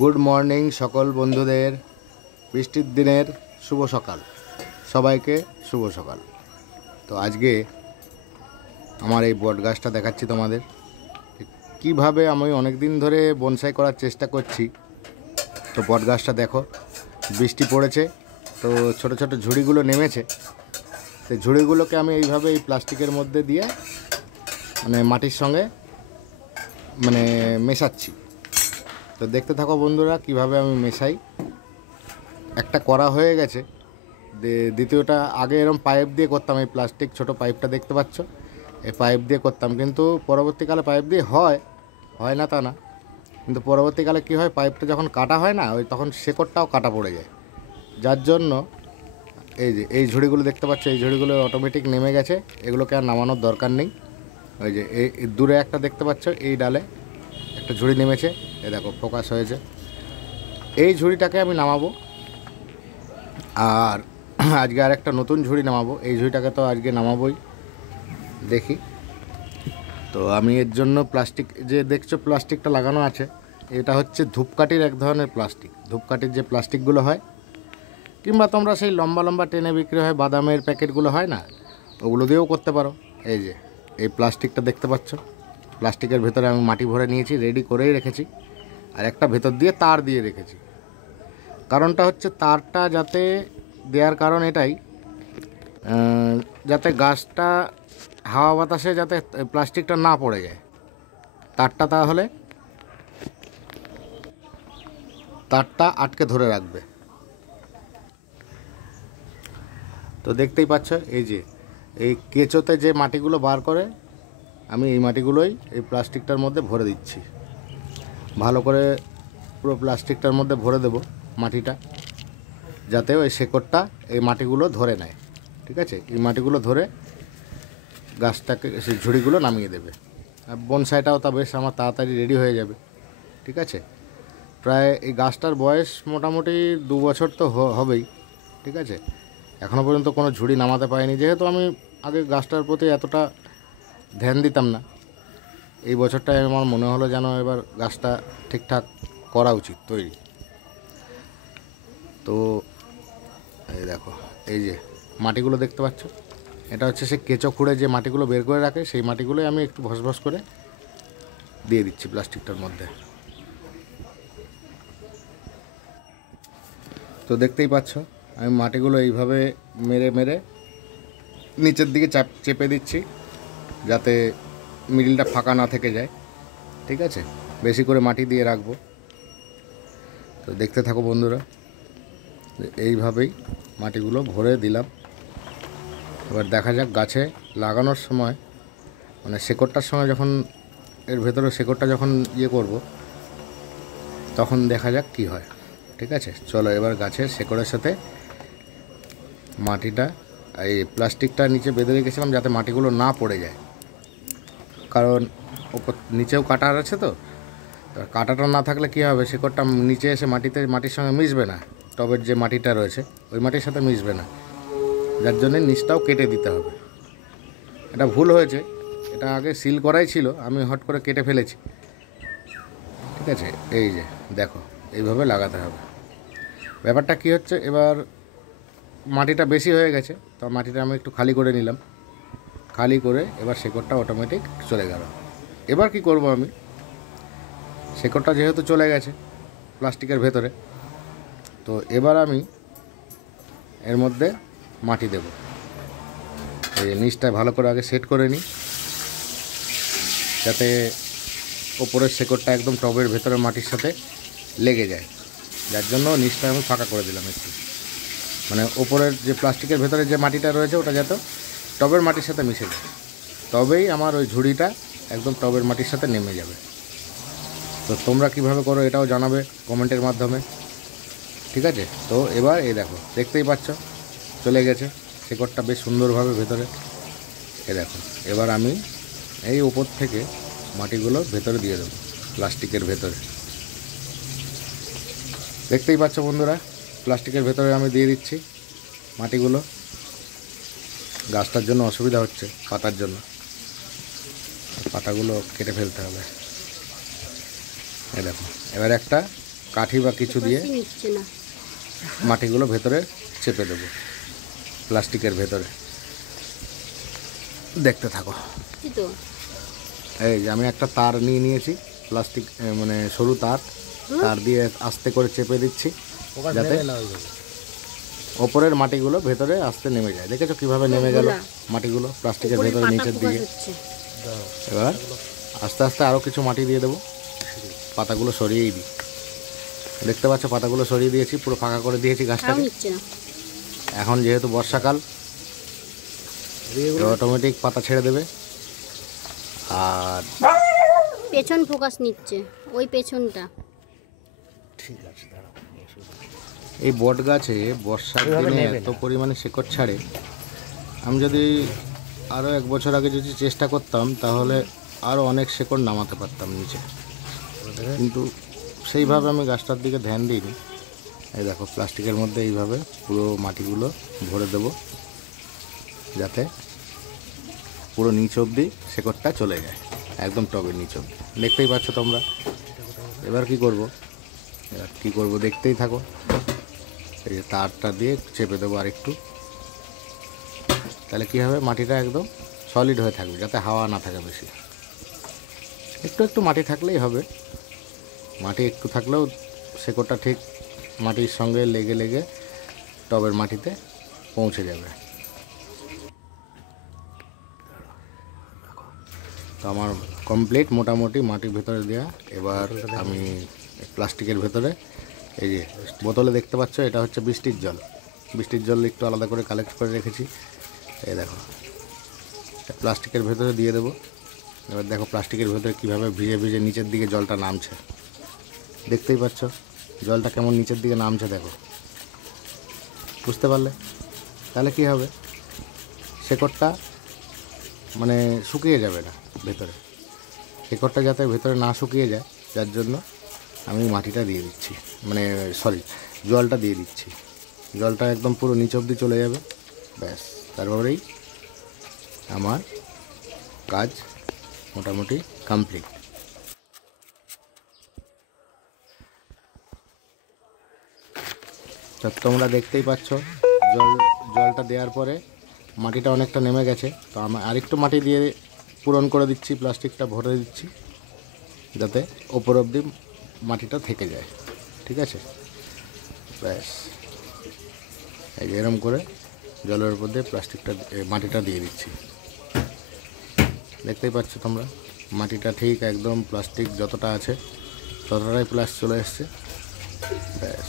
Good morning সকল বন্ধুদের, বৃষ্টির দিনের শুভ সকাল, সবাইকে শুভ সকাল। তো আজকে আমার এই বট গাছটা দেখাচ্ছি তোমাদের, কিভাবে আমি অনেক দিন ধরে বনসাই করার চেষ্টা করছি। তো বট গাছটা দেখো, বৃষ্টি পড়েছে তো ছোট ছোট ঝুড়িগুলো নেমেছে। সেই ঝুড়িগুলোকে আমি এইভাবে এই প্লাস্টিকের মধ্যে দিয়ে মাটির সঙ্গে মেশাচ্ছি। তো দেখতে থাকো বন্ধুরা কিভাবে আমি মেশাই। একটা করা হয়ে গেছে, দ্বিতীয়টা আগে এরকম পাইপ দিয়ে করতাম, এই প্লাস্টিক ছোট পাইপটা দেখতে পাচ্ছ, এই পাইপ দিয়ে করতাম, কিন্তু পরবর্তীকালে পাইপ দিয়ে হয় না তা না, কিন্তু পরবর্তীকালে কী হয়, পাইপটা যখন কাটা হয় না, তখন শেকড়টাও কাটা পড়ে যায়। যার জন্য এই ঝুড়িগুলো দেখতে পাচ্ছ, এই ঝুড়িগুলো অটোমেটিক নেমে গেছে, এগুলোকে আর নামানোর দরকার নেই। ওই যে এই দূরে একটা দেখতে পাচ্ছ, এই ডালে একটা ঝুড়ি নেমেছে, এ দেখো ফোকাস হয়েছে। এই ঝুড়িটাকে আমি নামাবো, আর আজকে আর একটা নতুন ঝুড়ি নামাবো। এই ঝুড়িটাকে তো আজকে নামাবোই, দেখি। তো আমি এর জন্য প্লাস্টিক যে দেখছো প্লাস্টিকটা লাগানো আছে, এটা হচ্ছে ধূপকাঠির এক ধরনের প্লাস্টিক। ধূপকাঠির যে প্লাস্টিকগুলো হয়, কিংবা তোমরা সেই লম্বা লম্বা টেনে বিক্রি হয় বাদামের প্যাকেটগুলো হয় না, ওগুলো দিয়েও করতে পারো। এই যে এই প্লাস্টিকটা দেখতে পাচ্ছ, প্লাস্টিকের ভেতরে আমি মাটি ভরে নিয়েছি, রেডি করেই রেখেছি, আর একটা ভেতর দিয়ে তার দিয়ে রেখেছি। কারণটা হচ্ছে তারটা যাতে দেওয়ার কারণ এটাই, যাতে গাছটা হাওয়া বাতাসে যাতে প্লাস্টিকটা না পড়ে যায়, তাহলে তারটা আটকে ধরে রাখবে। তো দেখতেই পাচ্ছ, এই যে এই কেঁচোতে যে মাটিগুলো বার করে, আমি এই মাটিগুলোই এই প্লাস্টিকটার মধ্যে ভরে দিচ্ছি। ভালো করে পুরো প্লাস্টিকটার মধ্যে ভরে দেব মাটিটা, যাতে ওই শেকড়টা এই মাটিগুলো ধরে নেয়। ঠিক আছে, এই মাটিগুলো ধরে গাছটাকে সেই ঝুড়িগুলো নামিয়ে দেবে, আর বনসাইটাও তা বেশ আমার তাড়াতাড়ি রেডি হয়ে যাবে। ঠিক আছে, প্রায় এই গাছটার বয়স মোটামুটি 2 বছর তো হবেই। ঠিক আছে, এখনও পর্যন্ত কোনো ঝুড়ি নামাতে পারিনি, যেহেতু আমি আগে গাছটার প্রতি এতটা ধ্যান দিতাম না। এই বছরটায় আমার মনে হলো যেন এবার গাছটা ঠিকঠাক করা উচিত, তৈরি। তো এই দেখো, এই যে মাটিগুলো দেখতে পাচ্ছ, এটা হচ্ছে সে কেঁচো খুঁড়ে যে মাটিগুলো বের করে রাখে, সেই মাটিগুলোই আমি একটু ভসভস করে দিয়ে দিচ্ছি প্লাস্টিকটার মধ্যে। তো দেখতেই পাচ্ছ, আমি মাটিগুলো এইভাবে মেরে মেরে নিচের দিকে চেপে দিচ্ছি, যাতে মিডিলটা ফাঁকা না থেকে যায়। ঠিক আছে, বেশি করে মাটি দিয়ে রাখবো। তো দেখতে থাকো বন্ধুরা, এইভাবেই মাটিগুলো ভরে দিলাম। এবার দেখা যাক গাছে লাগানোর সময়, শেকড়টার সময় যখন এর ভেতরে শেকড়টা যখন করব, তখন দেখা যাক কি হয়। ঠিক আছে, চলো এবার গাছের শেকড়ের সাথে মাটিটা, এই প্লাস্টিকটা নিচে বেঁধে রেখেছিলাম যাতে মাটিগুলো না পড়ে যায়, কারণ ওপর নিচেও কাটা আছে। তো কাটাটা না থাকলে কী হবে, শেকড়টা নিচে এসে মাটির সঙ্গে মিশবে না, টবের যে মাটিটা রয়েছে ওই মাটির সাথে মিশবে না, যার জন্যে নিচটাও কেটে দিতে হবে। এটা ভুল হয়েছে, এটা আগে সিল করাই ছিল, আমি হট করে কেটে ফেলেছি। ঠিক আছে, এই যে দেখো, এইভাবে লাগাতে হবে। ব্যাপারটা কি হচ্ছে, এবার মাটিটা বেশি হয়ে গেছে, তো মাটিটা আমি একটু খালি করে নিলাম, খালি করে এবার শেকড়টা অটোমেটিক চলে গেল। এবার কি করব, আমি শেকড়টা যেহেতু চলে গেছে প্লাস্টিকের ভেতরে, তো এবার আমি এর মধ্যে মাটি দেব। এই নিচটা ভালো করে আগে সেট করে নিই, যাতে ওপরের শেকড়টা একদম টবের ভেতরের মাটির সাথে লেগে যায়। যার জন্য নিচটা আমি ফাঁকা করে দিলাম একটু, ওপরের যে প্লাস্টিকের ভেতরে যে মাটিটা রয়েছে ওটা যাতে টবের মাটির সাথে মিশে যায়, তবেই আমার ওই ঝুড়িটা একদম টবের মাটির সাথে নেমে যাবে। তো তোমরা কিভাবে করো এটাও জানাবে কমেন্টের মাধ্যমে। ঠিক আছে, তো এবার এই দেখো, দেখতেই পাচ্ছ চলে গেছে শেকড়টা বেশ সুন্দরভাবে ভেতরে। দেখো, এবার আমি এই উপর থেকে মাটিগুলো ভেতরে দিয়ে দেবো প্লাস্টিকের ভেতরে। দেখতেই পাচ্ছ বন্ধুরা, প্লাস্টিকের ভেতরে আমি দিয়ে দিচ্ছি মাটিগুলো। গাছটার জন্য অসুবিধা হচ্ছে, পাতার জন্য, পাতাগুলো কেটে ফেলতে হবে। এই দেখো, এবার একটা কাঠি বা কিছু দিয়ে নিচ্ছে না, মাটিগুলো ভেতরে চেপে দেবো প্লাস্টিকের ভেতরে। দেখতে থাকো। তো এই যে আমি একটা তার নিয়ে নিয়েছি, প্লাস্টিক মানে সরু তার, তার দিয়ে আস্তে করে চেপে দিচ্ছি যাতে ওপরের মাটিগুলো ভেতরে আস্তে নেমে যায়। দেখেছো কিভাবে নেমে গেল মাটিগুলো প্লাস্টিকের ভেতরে নিচের দিকে। এবার আস্তে আস্তে আরও কিছু মাটি দিয়ে দেবো, পাতাগুলো সরিয়েই দিই। দেখতে পাচ্ছ পাতাগুলো সরিয়ে দিয়েছি, পুরো ফাঁকা করে দিয়েছি গাছটাকে। এখন যেহেতু বর্ষাকাল, অটোমেটিক পাতা ছেড়ে দেবে। আর পেছন ফোকাস নিচ্ছে, ওই পেছনটা। ঠিক আছে, এই বট গাছে বর্ষার দিনে এত পরিমাণে শেকড় ছাড়ে, আমি যদি আরও 1 বছর আগে যদি চেষ্টা করতাম তাহলে আরও অনেক শেকড় নামাতে পারতাম নিচে, কিন্তু সেইভাবে আমি গাছটার দিকে ধ্যান দিইনি। এই দেখো প্লাস্টিকের মধ্যে এইভাবে পুরো মাটিগুলো ভরে দেব যাতে পুরো নিচ অবধি শেকড়টা চলে যায়, একদম টবের নিচ অবধি। দেখতেই পাচ্ছ তোমরা। এবার কি করব দেখতেই থাকো। এই যে তারটা দিয়ে চেপে দেবো আর একটু, তাহলে কী হবে, মাটিটা একদম সলিড হয়ে থাকবে, যাতে হাওয়া না থাকে বেশি। একটু একটু মাটি থাকলেই হবে, মাটি একটু থাকলেও শেকড়টা ঠিক মাটির সঙ্গে লেগে লেগে টবের মাটিতে পৌঁছে যাবে। তো আমার কমপ্লিট মোটামুটি মাটির ভেতরে দেওয়া। এবার আমি প্লাস্টিকের ভেতরে, এই যে বোতলে দেখতে পাচ্ছ, এটা হচ্ছে বৃষ্টির জল। বৃষ্টির জল একটু আলাদা করে কালেক্ট করে রেখেছি। এই দেখো প্লাস্টিকের ভেতরে দিয়ে দেবো। এবার দেখো প্লাস্টিকের ভেতরে কীভাবে ভিজে ভিজে নিচের দিকে জলটা নামছে। দেখতেই পাচ্ছ জলটা কেমন নিচের দিকে নামছে, দেখো। বুঝতে পারলে? তাহলে কী হবে, শেকড়টা মানে শুকিয়ে যাবে না ভেতরে। শেকড়টা যাতে ভেতরে না শুকিয়ে যায়, যার জন্য আমি মাটিটা দিয়ে দিচ্ছি, মানে জলটা দিয়ে দিচ্ছি। জলটা একদম পুরো নিচ অবধি চলে যাবে, ব্যাস। তারপরেই আমার কাজ মোটামুটি কমপ্লিট। তো তোমরা দেখতেই পাচ্ছ জলটা দেওয়ার পরে মাটিটা অনেকটা নেমে গেছে। তো আমি আরেকটু মাটি দিয়ে পূরণ করে দিচ্ছি, প্লাস্টিকটা ভরে দিচ্ছি যাতে ওপর অবধি মাটিটা থেকে যায়। ঠিক আছে, ব্যাস। এই যে এরম করে জলের উপর দিয়ে মাটিটা দিয়ে দিচ্ছি। দেখতেই পাচ্ছ তোমরা, মাটিটা ঠিক একদম প্লাস্টিক যতটা আছে ততটাই প্লাস চলে এসছে, ব্যাস।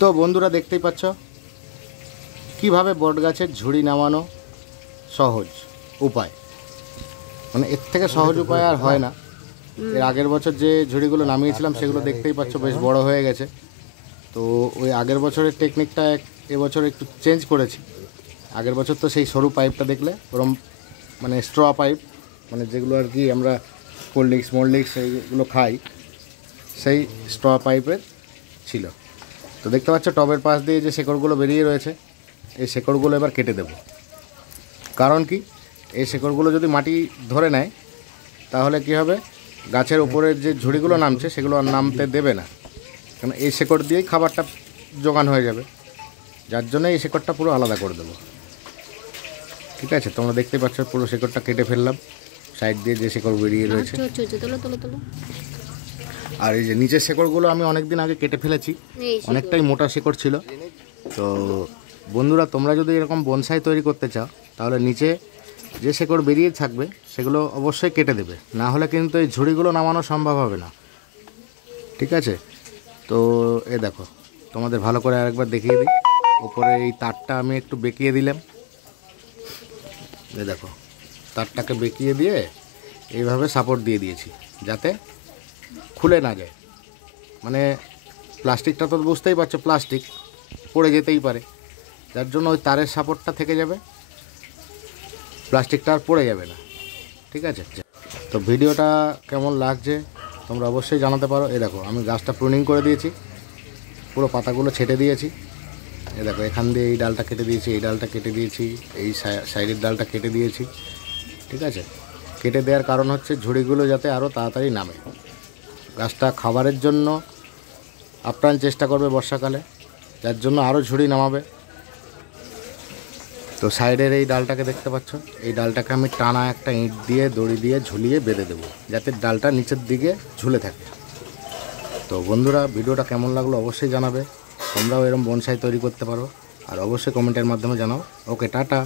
তো বন্ধুরা দেখতেই পাচ্ছ কিভাবে বট গাছের ঝুড়ি নামানো সহজ উপায়, মানে এর থেকে সহজ উপায় আর হয় না। এর আগের বছর যে ঝুড়িগুলো নামিয়েছিলাম সেগুলো দেখতেই পাচ্ছ বেশ বড় হয়ে গেছে। তো ওই আগের বছরের টেকনিকটা এবছর একটু চেঞ্জ করেছি। আগের বছর তো সেই সরু পাইপটা দেখলে ওরম, মানে স্ট্র পাইপ, মানে যেগুলো আর কি আমরা কোল্ড ড্রিঙ্কস এইগুলো খাই, সেই স্ট্র পাইপের ছিল। তো দেখতে পাচ্ছ টবের পাশ দিয়ে যে শেকড়গুলো বেরিয়ে রয়েছে, এই শেকড়গুলো এবার কেটে দেব। কারণ কি, এই শেকড়গুলো যদি মাটি ধরে নেয় তাহলে কি হবে, গাছের উপরের যে ঝুড়িগুলো নামছে সেগুলো আর নামতে দেবে না, কারণ এই শেকড় দিয়েই খাবারটা জোগান হয়ে যাবে। যার জন্য এই শেকড়টা পুরো আলাদা করে দেবো। ঠিক আছে, তোমরা দেখতে পাচ্ছ পুরো শেকড়টা কেটে ফেললাম, সাইড দিয়ে যে শেকড় বেরিয়ে রয়েছে। আর এই যে নিচের শেকড়গুলো আমি অনেক দিন আগে কেটে ফেলেছি, অনেকটাই মোটা শেকড় ছিল। তো বন্ধুরা, তোমরা যদি এরকম বনসাই তৈরি করতে চাও তাহলে নিচে যে শেকড় বেরিয়ে থাকবে সেগুলো অবশ্যই কেটে দেবে, না হলে কিন্তু এই ঝুড়িগুলো নামানো সম্ভব হবে না। ঠিক আছে, তো এ দেখো তোমাদের ভালো করে আরেকবার দেখিয়ে দিই। উপরে এই তারটা আমি একটু বেঁকিয়ে দিলাম, এ দেখো তারটাকে বেঁকিয়ে দিয়ে এইভাবে সাপোর্ট দিয়ে দিয়েছি যাতে খুলে না যায়। মানে প্লাস্টিকটা তো বুঝতেই পারছো, প্লাস্টিক পড়ে যেতেই পারে, যার জন্য ওই তারের সাপোর্টটা থেকে যাবে, প্লাস্টিকটা আর পড়ে যাবে না। ঠিক আছে, তো ভিডিওটা কেমন লাগছে তোমরা অবশ্যই জানাতে পারো। এই দেখো আমি গাছটা প্রুনিং করে দিয়েছি, পুরো পাতাগুলো ছেটে দিয়েছি। এই দেখো এখান দিয়ে এই ডালটা কেটে দিয়েছি, এই ডালটা কেটে দিয়েছি, এই সাইডের ডালটা কেটে দিয়েছি। ঠিক আছে, কেটে দেওয়ার কারণ হচ্ছে ঝুড়িগুলো যাতে আরও তাড়াতাড়ি নামে। গাছটা খাবারের জন্য আপ্রাণ চেষ্টা করবে বর্ষাকালে, যার জন্য আরও ঝুড়ি নামাবে। তো সাইডের এই ডালটাকে দেখতে পাচ্ছ, এই ডালটাকে আমি টানা একটা ইঁট দিয়ে দড়ি দিয়ে ঝুলিয়ে বেঁধে দেবো, যাতে ডালটা নিচের দিকে ঝুলে থাকে। তো বন্ধুরা, ভিডিওটা কেমন লাগলো অবশ্যই জানাবে। তোমরাও এরকম বনসাই তৈরি করতে পারো, আর অবশ্যই কমেন্টের মাধ্যমে জানাও। ওকে, টাটা।